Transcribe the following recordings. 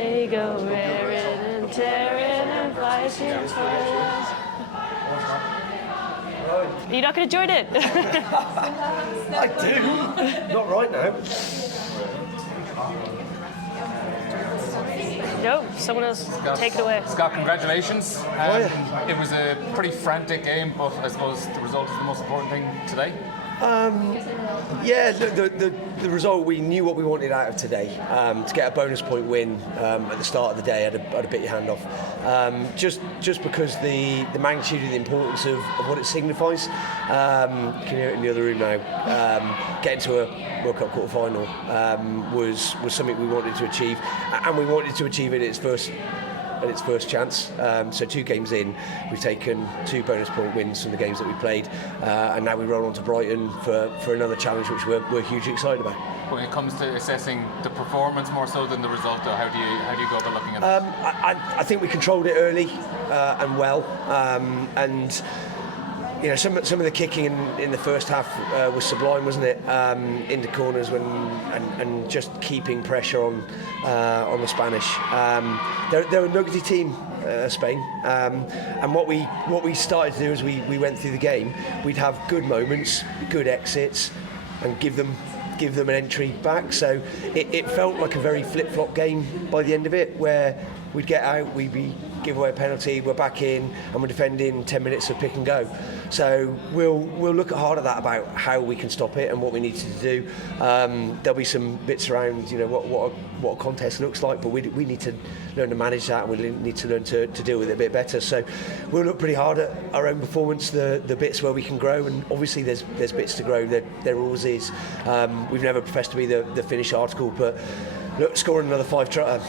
They go raring and tearing and flashing fires. You're not going to join it? I do. Not right now. No, someone else take it away. Scott, congratulations. It was a pretty frantic game, but I suppose the result is the most important thing today. Yeah, the result, we knew what we wanted out of today. To get a bonus point win at the start of the day, I'd have bit your hand off. Just because the magnitude and the importance of what it signifies. You can hear it in the other room now. Getting to a World Cup quarter-final was something we wanted to achieve, and we wanted to achieve it at its first chance. So 2 games in, we've taken 2 bonus point wins from the games that we played, and now we roll on to Brighton for another challenge, which we're hugely excited about. When it comes to assessing the performance more so than the result, though, how do you go about looking at it? I think we controlled it early and well, and you know, some of the kicking in the first half was sublime, wasn't it? Into corners and just keeping pressure on the Spanish. They're a nuggety team, Spain, and what we started to do as we went through the game, we'd have good moments, good exits, and give them an entry back. So it felt like a very flip-flop game by the end of it, where we'd get out, we'd give away a penalty, we're back in, and we're defending 10 minutes of pick and go. So we'll look hard at that about how we can stop it and what we need to do. There'll be some bits around, you know, what a contest looks like, but we need to learn to manage that, and we need to learn to deal with it a bit better. So we'll look pretty hard at our own performance, the bits where we can grow, and obviously there's bits to grow. There always is. We've never professed to be the finished article, but look, scoring another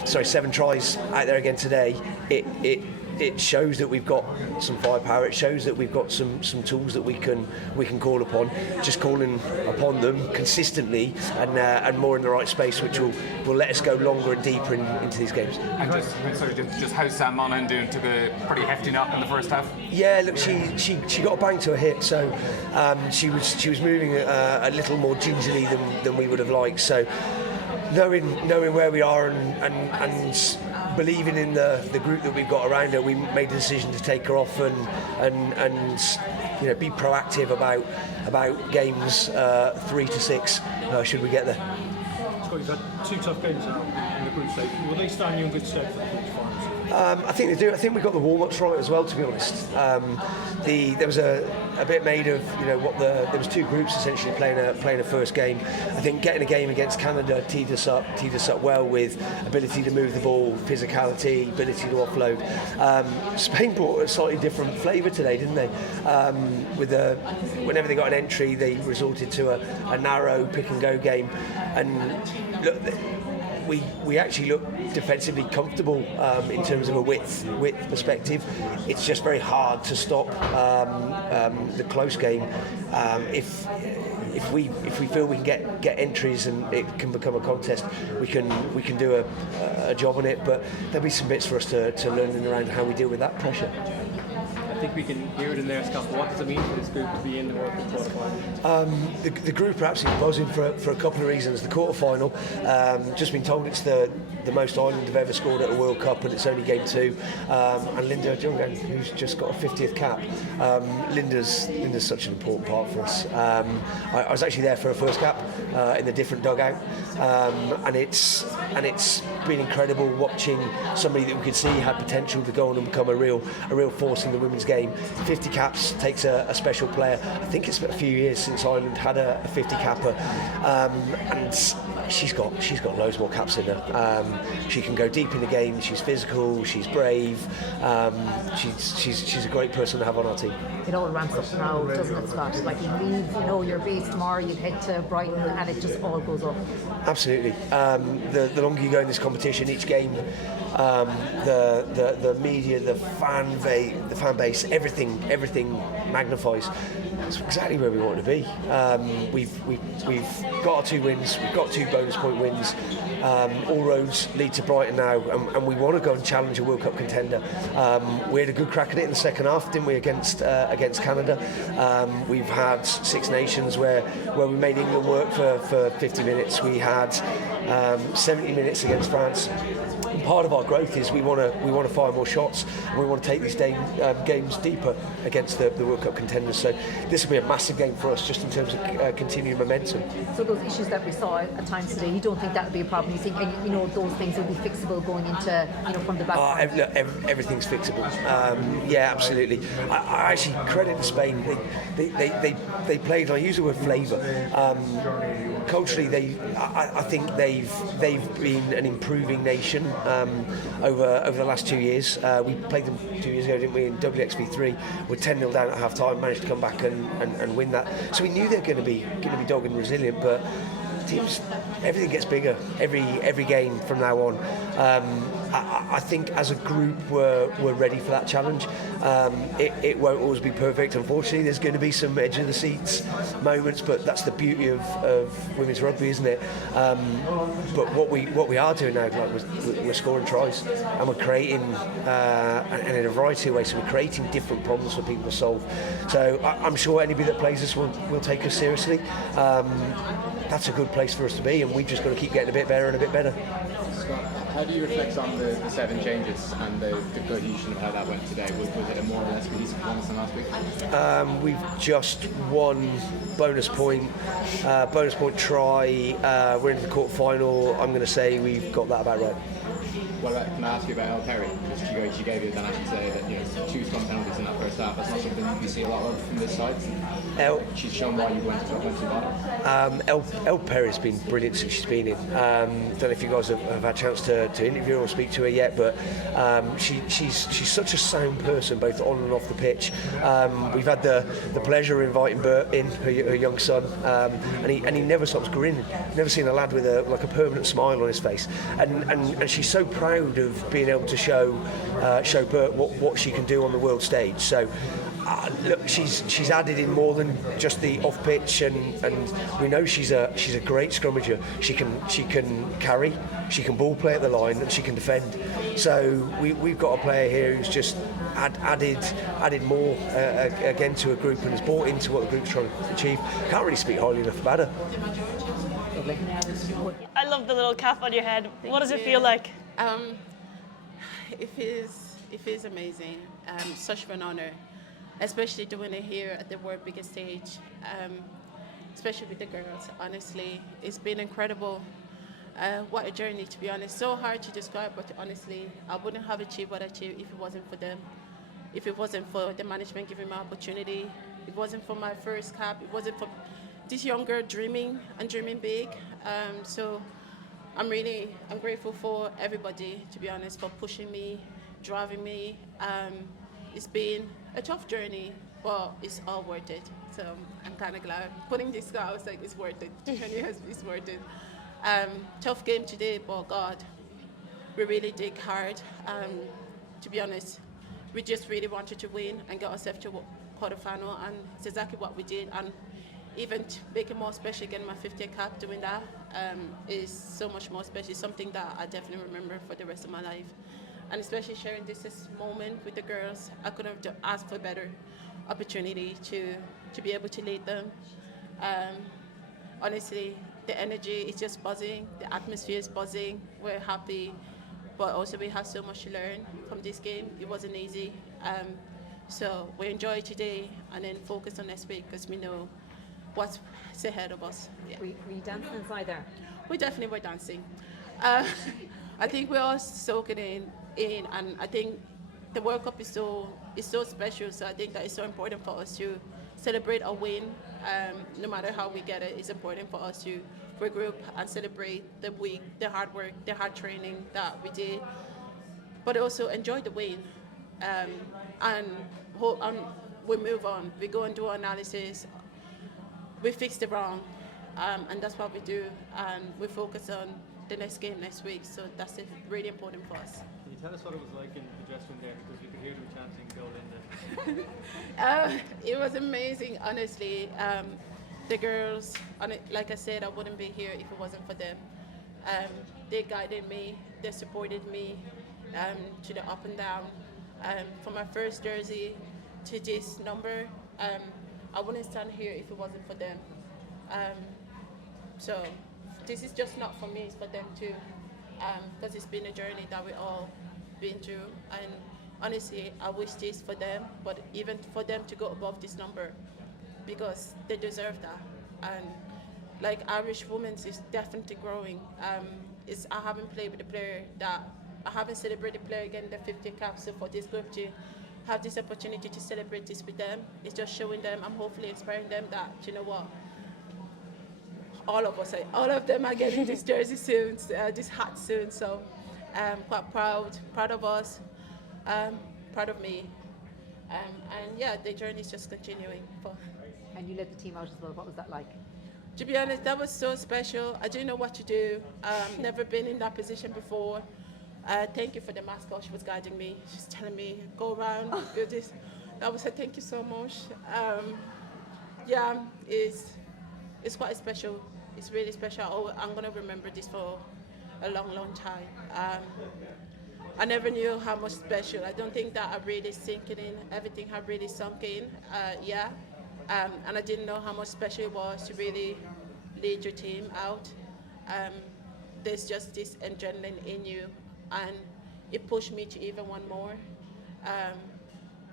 7 tries out there again today, it shows that we've got some firepower. It shows that we've got some tools that we can call upon. Just calling upon them consistently and more in the right space, which will let us go longer and deeper into these games. And just how's Sam Monaghan doing? Took a pretty hefty knock in the first half. Yeah, look, she got a bang to her hip, so she was moving a little more gingerly than we would have liked. So knowing where we are and believing in the group that we've got around her, we made the decision to take her off and you know, be proactive about games 3 to 6 should we get there. Scott, you've had 2 tough games now in the group stage. Will they stand you in good stead for the quarterfinals? I think they do. I think we got the warm-ups right as well, to be honest. There was a bit made of, you know, there was 2 groups essentially playing a first game. I think getting a game against Canada teed us up well with ability to move the ball, physicality, ability to offload. Spain brought a slightly different flavour today, didn't they? Whenever they got an entry, they resorted to a narrow pick and go game, and look, we actually look defensively comfortable in terms of a width perspective. It's just very hard to stop the close game. If we feel we can get entries and it can become a contest, we can do a job on it. But there'll be some bits for us to learn around how we deal with that pressure. I think we can hear it in there, Scott. What does it mean for this group to be in the World Cup quarterfinal? The group are absolutely buzzing for a couple of reasons. The quarterfinal, just been told it's the most Ireland have ever scored at a World Cup, and it's only game 2. And Linda Djougang, who's just got a 50th cap. Linda's such an important part for us. I was actually there for her first cap in the different dugout, and it's been incredible watching somebody that we could see had potential to go on and become a real force in the women's game. 50 caps takes a special player. I think it's been a few years since Ireland had a 50 capper, and she's got loads more caps in her. She can go deep in the game. She's physical. She's brave. She's a great person to have on our team. It all ramps up now, doesn't it, Scott? Like, you leave, you know, your base tomorrow, you head to Brighton, and it just all goes up. Absolutely. The longer you go in this competition, each game, the media, the fan base, everything magnifies. That's exactly where we want to be. We've got our 2 wins. We've got 2 bonus point wins. All roads lead to Brighton now, and we want to go and challenge a World Cup contender. We had a good crack at it in the second half, didn't we, against Canada? We've had 6 Nations where we made England work for 50 minutes. We had 70 minutes against France. part of our growth is we want to fire more shots, and we want to take these games deeper against the World Cup contenders. So this will be a massive game for us, just in terms of continuing momentum. So those issues that we saw at times today, you don't think that would be a problem? You think those things will be fixable going into from the back? Everything's fixable. Yeah, absolutely. I actually credit to Spain. They played. I use the word flavour. Culturally, I think they've been an improving nation over the last 2 years. We played them 2 years ago, didn't we? In WXV3, we're 10-0 down at half time, managed to come back and win that. So we knew they're going to be dogged and resilient, but teams, everything gets bigger every game from now on. I think as a group we're ready for that challenge. It won't always be perfect, unfortunately. There's going to be some edge of the seats moments, but that's the beauty of women's rugby, isn't it? But what we are doing now, we're scoring tries, and we're creating and in a variety of ways. So we're creating different problems for people to solve. So I'm sure anybody that plays us will take us seriously. That's a good place for us to be, and we've just got to keep getting a bit better and a bit better. Scott, how do you reflect on the 7 changes and the cohesion of how that went today? Was it a more or less cohesive performance than last week? We've just won bonus point try. We're in the quarter final. I'm going to say we've got that about right. Can I ask you about Ellena Perry? Because she gave you the dynamic today that 2 strong penalties in that first half. That's not something you see a lot of from this side. She's shown why you went to the bottom. Ellena Perry's been brilliant since she's been in. Don't know if you guys have had a chance to interview her or speak to her yet, but she's such a sound person, both on and off the pitch. We've had the pleasure of inviting Bert in, her young son, and he never stops grinning. Never seen a lad with a permanent smile on his face, and she's so proud of being able to show Bert what she can do on the world stage. So look, she's added in more than just the off pitch, and we know she's a great scrummager. She can carry, she can ball play at the line, and she can defend. So we've got a player here who's just added more again to a group and has bought into what the group's trying to achieve. Can't really speak highly enough about her. I love the little cap on your head. What does it feel like? It feels amazing. Such an honor, especially doing it here at the world biggest stage, especially with the girls. Honestly, it's been incredible. What a journey, to be honest. So hard to describe, but honestly, I wouldn't have achieved what I achieved if it wasn't for them. If it wasn't for the management giving me opportunity, it wasn't for my first cap, it wasn't for this young girl dreaming big. So I'm grateful for everybody, to be honest, for pushing me, driving me. It's been a tough journey, but it's all worth it. So I'm kind of glad. Putting this guy, I was like, it's worth it. The journey is worth it. Tough game today, but God, we really dig hard. To be honest, we just really wanted to win and get ourselves to quarterfinal, and it's exactly what we did. And even to make it more special, getting my 50th cap, doing that is so much more special. Something that I definitely remember for the rest of my life. And especially sharing this moment with the girls, I could have asked for a better opportunity to be able to lead them. Honestly, the energy is just buzzing, the atmosphere is buzzing, we're happy, but also we have so much to learn from this game. It wasn't easy. So we enjoy today and then focus on next week, because we know what's ahead of us. Yeah. Were you dancing inside there? We definitely were dancing. I think we're all soaking in, and I think the World Cup is so special. So I think that it's so important for us to celebrate a win, no matter how we get it. It's important for us to regroup and celebrate the week, the hard work, the hard training that we did, but also enjoy the win, and we move on. We go and do our analysis. We fix the wrong, and that's what we do, and we focus on the next game next week. So that's really important for us. Can you tell us what it was like in the dressing room there, because we could hear them chanting "Go Linda"? It was amazing, honestly. The girls, like I said, I wouldn't be here if it wasn't for them. They guided me, they supported me to the up and down. From my first jersey to this number, I wouldn't stand here if it wasn't for them. So this is just not for me, it's for them too. because it's been a journey that we all been through. And honestly, I wish this for them, but even for them to go above this number, because they deserve that. And like Irish women's is definitely growing. I haven't played with a player that I haven't celebrated a player getting the 50 caps. So for this group to have this opportunity to celebrate this with them, it's just showing them. I'm hopefully inspiring them that, you know what, all of them are getting this jersey soon, this hat soon. So quite proud of us, proud of me, and yeah, the journey is just continuing. And you led the team out as well. What was that like? To be honest, that was so special. I didn't know what to do. Never been in that position before. Thank you for the mascot. She was guiding me. She's telling me, go around, do this. That was her. Thank you so much. Yeah, it's quite special. It's really special. I'm going to remember this for a long, long time. I never knew how much special. I don't think that I really sinking in. Everything had really sunk in. And I didn't know how much special it was to really lead your team out. There's just this adrenaline in you, and it pushed me to even want more.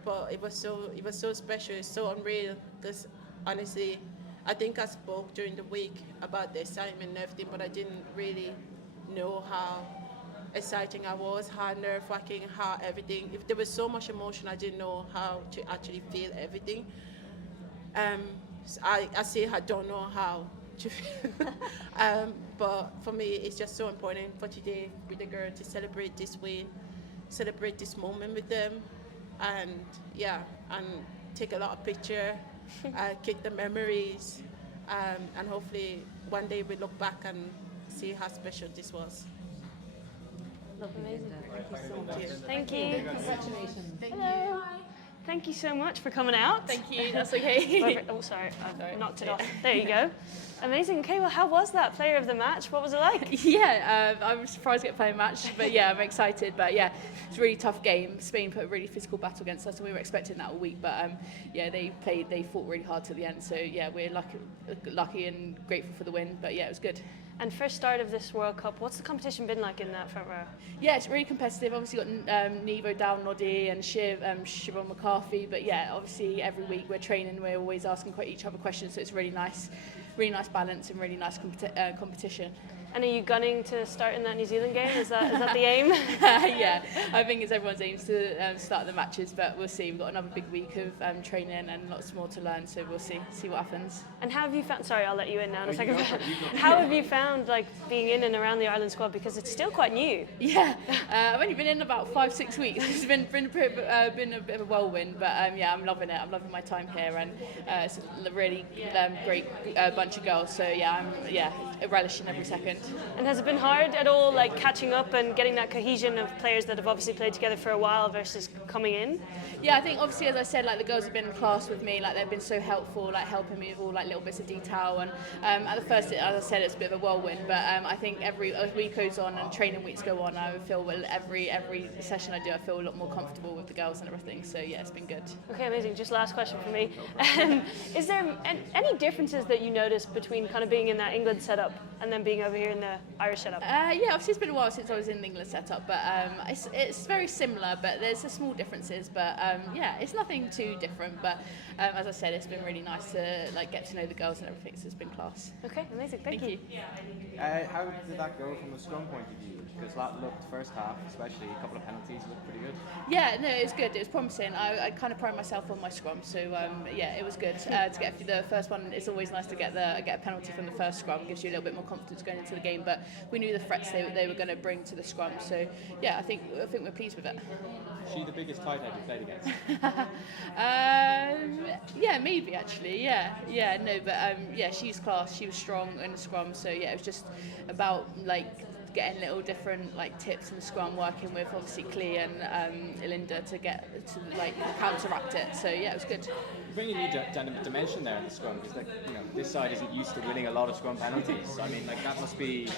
But it was so special. It's so unreal, because honestly, I think I spoke during the week about the assignment and everything, but I didn't really know how exciting I was, how nerve-wracking, how everything. If there was so much emotion, I didn't know how to actually feel everything. I say I don't know how to feel. But for me, it's just so important for today with the girl to celebrate this win, celebrate this moment with them, and yeah, and take a lot of pictures, keep the memories, and hopefully one day we look back and see how special this was. Amazing. Thank you so much. Thank you. Congratulations. Hello. Thank you so much for coming out. Thank you, that's okay. Oh, sorry, I knocked it off. There you go. Amazing. Okay, well, how was that player of the match? What was it like? Yeah, I was surprised to get playing a match, but yeah, I'm excited. But yeah, it's a really tough game. Spain put a really physical battle against us, and we were expecting that all week. But yeah, they fought really hard to the end. So yeah, we're lucky and grateful for the win. But yeah, it was good. And first start of this World Cup, what's the competition been like in that front row? Yeah, it's really competitive. Obviously got Nevo, Down, Noddy and Siobhan McCarthy. But yeah, obviously every week we're training, we're always asking each other questions. So it's really nice balance and really nice competition. And are you gunning to start in that New Zealand game? Is that the aim? Yeah, I think it's everyone's aim to start the matches, but we'll see. We've got another big week of training and lots more to learn, so we'll see what happens. And how have you found? Sorry, I'll let you in now in a second. How have you found like being in and around the Ireland squad, because it's still quite new? Yeah, I've only been in about 5-6 weeks. It's been a bit of a whirlwind, but yeah, I'm loving it. I'm loving my time here, and it's a really great bunch of girls. So yeah, I'm relishing every second. And has it been hard at all, like catching up and getting that cohesion of players that have obviously played together for a while versus coming in? Yeah, I think obviously, as I said, like the girls have been in class with me, like they've been so helpful, like helping me with all like little bits of detail. And at the first, as I said, it's a bit of a whirlwind, but I think as week goes on and training weeks go on, I feel every session I do, I feel a lot more comfortable with the girls and everything. So yeah, it's been good. Okay, amazing. Just last question for me. Is there any differences that you notice between kind of being in that England setup and then being over here in the Irish setup? Yeah, obviously it's been a while since I was in the England setup, but it's very similar, but there's some small differences. But yeah, it's nothing too different. But as I said, it's been really nice to like get to know the girls and everything. So it's been class. Okay, amazing. Thank you. How did that go from a scrum point of view? Because that looked first half, especially a couple of penalties, looked pretty good. Yeah, no, it was good. It was promising. I kind of pride myself on my scrum, so yeah, it was good to get through the first one. It's always nice to get a penalty from the first scrum. Gives you a little bit more confidence going into the game. But we knew the threats they were going to bring to the scrum. So yeah, I think we're pleased with it. Is she the biggest tight head you played against? Yeah, maybe actually. Yeah, no, but yeah, she's class. She was strong in the scrum. So yeah, it was just about like getting little different like tips in the scrum, working with obviously Clea and Linda to get to like counteract it. So yeah, it was good. Bringing a new dimension there in the scrum, because like, you know, this side isn't used to winning a lot of scrum penalties. I mean, like that must be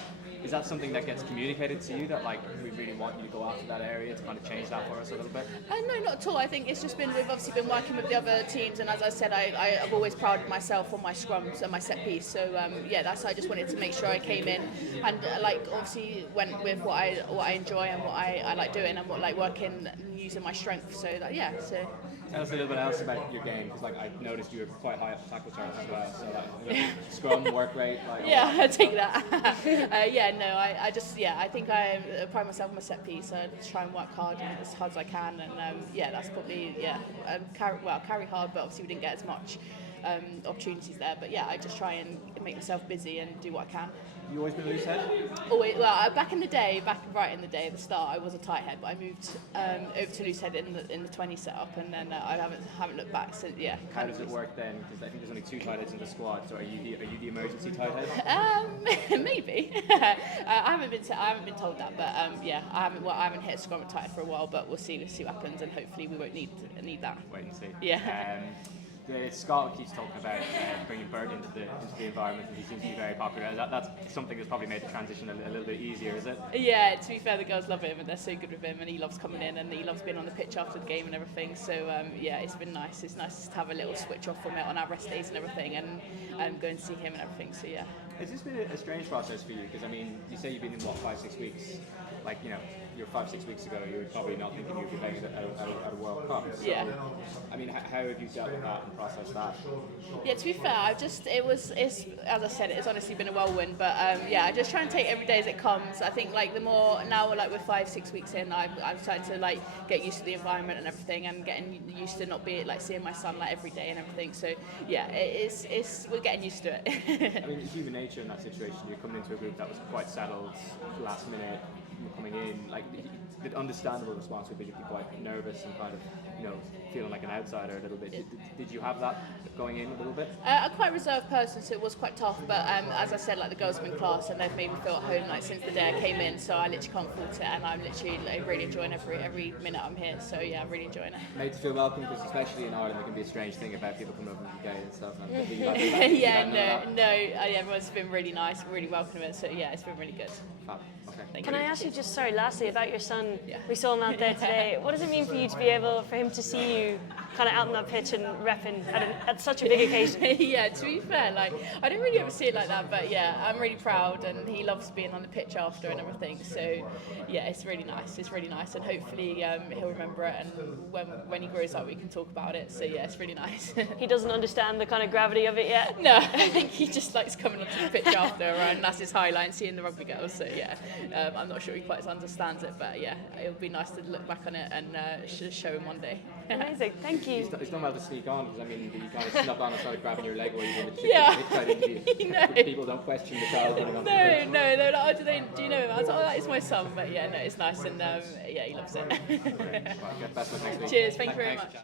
Is that something that gets communicated to you, that like we really want you to go after that area to kind of change that for us a little bit? No, not at all. I think it's just been, we've obviously been working with the other teams, and as I said, I've always prided myself on my scrums and my set piece. So yeah, that's I just wanted to make sure I came in and like obviously went with what I enjoy and what I like doing, and what like working and using my strength. So that, yeah. So. Tell us a little bit else about your game, because like I noticed you were quite high up the tackle charts as well. So like, you know, scrum, work rate, like. Yeah, I take that. Yeah, no, I just I think I pride myself on my set piece. I try and work hard and as hard as I can, and yeah, that's probably carry hard, but obviously we didn't get as much opportunities there. But yeah, I just try and make myself busy and do what I can. You always been a loose head? Always. Well, back in the day, right in the day at the start, I was a tight head, but I moved over to loose head in the 20 setup, and then I haven't looked back since. Yeah. How does it work then? Because I think there's only 2 tight heads in the squad. So are you the emergency tight head? Maybe. I haven't been told that, but yeah, I haven't hit a scrum at tight head for a while, but we'll see what happens, and hopefully we won't need that. Wait and see. Yeah. Scott keeps talking about bringing Bert into the environment, and he seems to be very popular. That's something that's probably made the transition a little bit easier, is it? Yeah, to be fair, the girls love him and they're so good with him, and he loves coming in and he loves being on the pitch after the game and everything. So yeah, it's been nice. It's nice to have a little switch off from it on our rest days and everything, and go and see him and everything. So yeah. Has this been a strange process for you? Because I mean, you say you've been in 5-6 weeks. Like, you know, you're 5-6 weeks ago, you were probably not thinking you'd be playing at a World Cup. So, yeah. I mean, how have you dealt with that and processed that? Yeah, to be fair, it's as I said, it's honestly been a whirlwind. But yeah, I just try and take every day as it comes. I think like the more now, like we're 5-6 weeks in, I've started to like get used to the environment and everything, and getting used to not be like seeing my son like every day and everything. So yeah, we're getting used to it. I mean, it's human nature in that situation. You're coming into a group that was quite settled, last minute. Coming in, like the understandable response would be to be quite nervous and kind of, you know, feeling like an outsider a little bit. Did you have that going in a little bit? I'm quite a reserved person, so it was quite tough. But as I said, like the girls have been class, and they've made me feel at home like since the day I came in. So I literally can't fault it, and I'm literally like, really enjoying every minute I'm here. So yeah, I'm really enjoying it. Made to feel welcome, because especially in Ireland, there can be a strange thing about people coming over from the UK and stuff. Everyone's been really nice, really welcoming. So yeah, it's been really good. Fab. Okay. Can I ask you just, lastly, about your son? Yeah. We saw him out there today. What does it mean for you to be able, for him to see you kind of out on that pitch and repping at such a big occasion? Yeah, to be fair, like I don't really ever see it like that, but yeah, I'm really proud, and he loves being on the pitch after and everything. So yeah, it's really nice. It's really nice, and hopefully he'll remember it, and when he grows up, we can talk about it. So yeah, it's really nice. He doesn't understand the kind of gravity of it yet? No, I think he just likes coming onto the pitch after, and that's his highlight, and seeing the rugby girls. So yeah, I'm not sure he quite understands it, but yeah, it'll be nice to look back on it and show him one day. Amazing, thank you. It's done well to sneak on, because I mean, you kind of snuck on and started grabbing your leg while you were in the Yeah. People don't question the child getting on the pitch. No, they're like, oh, do you know him? I was like, oh, that is my son, but yeah, no, it's nice, and yeah, he loves it. Best of luck next week. Cheers, thank you very much.